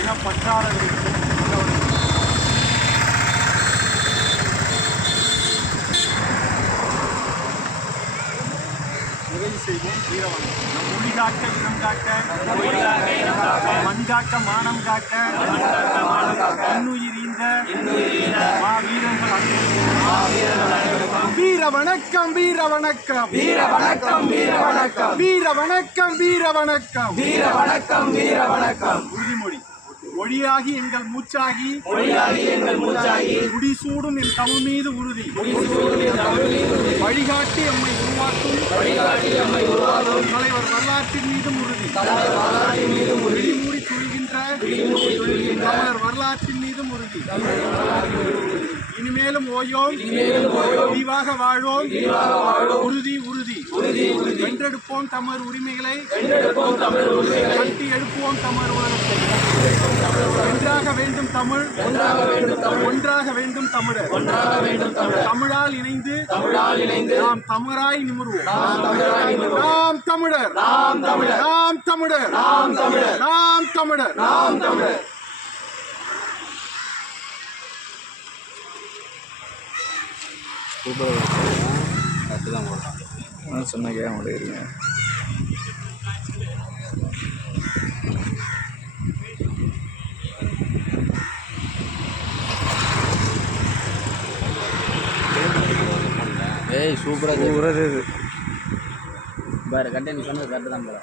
இனப்பற்றாளர்களுக்கும் உதவி செய்வோம். வீரவணக்கம். நம் மொழி காக்க, இனம் காக்க, மண் காக்க, மானம் காக்க, இன்னுயிர் ஈந்த வீரர்கள் அனைவருக்கும் வீர வணக்கம், வீர வணக்கம், வீர வணக்கம், வீர வணக்கம், வீர வணக்கம், வீர வணக்கம், வீர வணக்கம், வீர வணக்கம். உறுதிமொழி. ஒளியாகி எங்கள் மூச்சாகி, ஒளியாகி எங்கள் மூச்சாகி, முடிசூடும் என் தமிழ் மீது உறுதி. முடிசூடும் என் தமிழ் மீது உறுதி. வழிகாட்டி எம்மை உருவாக்கும், வழிகாட்டி எம்மை உருவாக்கும் தலைவர் வரலாற்றின் மீதும் உறுதி. தலைவர் வரலாற்றின் மீதும் உறுதி. விழிமூடி துணிகின்ற தமிழர் வரலாற்றின் மீதும் உறுதி. இனிமேலும் ஓயோம், விரிவாக வாழ்வோம், உறுதி உறுதி. வென்றெடுப்போம் தமிழர் உரிமைகளை, கட்டி எழுப்புவோம் தமிழர் உலகத்தை. ஒன்றாக வேண்டும் தமிழ், ஒன்றாக வேண்டும் தமிழர். தமிழால் இணைந்து நாம் தமிழராய் நிமிர்வோம். நாம் தமிழர், நாம் தமிழர், நாம் தமிழர், நாம் தமிழர், நாம் தமிழர், நாம் தமிழர். அப்படிதான் போகலாம் சொன்ன கேட்க மாட்டேங்கிறீங்க. ஏய் சூப்பராக இது பாரு கரெக்டாக நீ சொன்னது கரெக்டு தான் போல.